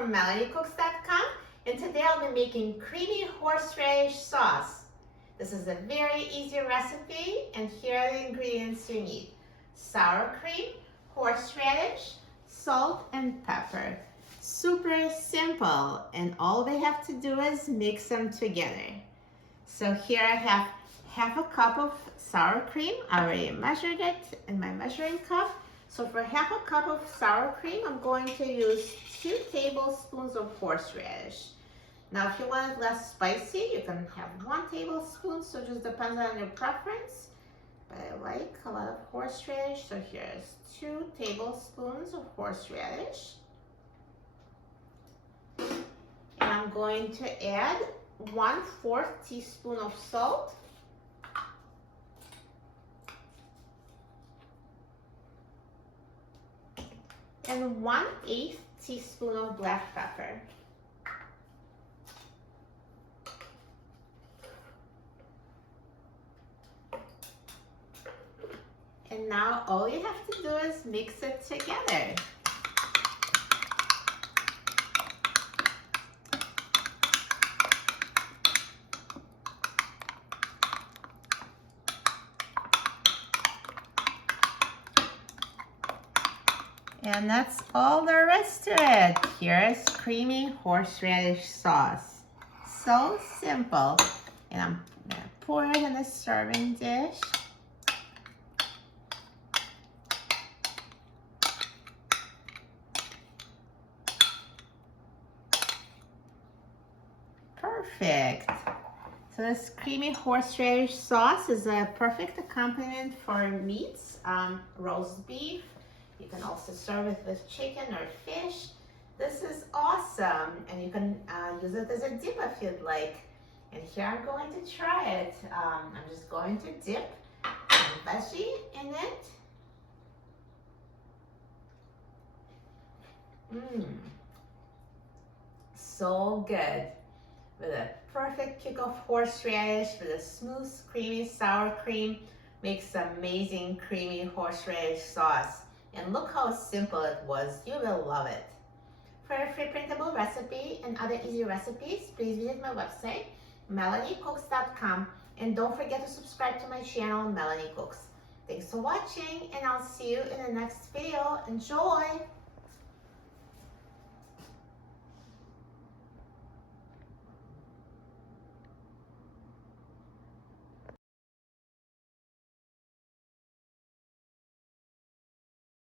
from MelanieCooks.com, and today I'll be making creamy horseradish sauce. This is a very easy recipe, and here are the ingredients you need. Sour cream, horseradish, salt, and pepper. Super simple, and all we have to do is mix them together. So here I have half a cup of sour cream. I already measured it in my measuring cup. So for half a cup of sour cream, I'm going to use 2 tablespoons of horseradish. Now, if you want it less spicy, you can have 1 tablespoon, so it just depends on your preference. But I like a lot of horseradish, so here's 2 tablespoons of horseradish. And I'm going to add 1/4 teaspoon of salt. And 1/8 teaspoon of black pepper. And now all you have to do is mix it together. And that's all there is to it. Here's creamy horseradish sauce. So simple. And I'm gonna pour it in a serving dish. Perfect. So this creamy horseradish sauce is a perfect accompaniment for meats, roast beef. You can also serve it with chicken or fish. This is awesome, and you can use it as a dip if you'd like. And here I'm going to try it. I'm just going to dip some veggie in it. So good. With a perfect kick of horseradish, with a smooth, creamy sour cream, makes amazing creamy horseradish sauce. And look how simple it was. You will love it. For a free printable recipe and other easy recipes, please visit my website, MelanieCooks.com. And don't forget to subscribe to my channel, Melanie Cooks. Thanks for watching, and I'll see you in the next video. Enjoy!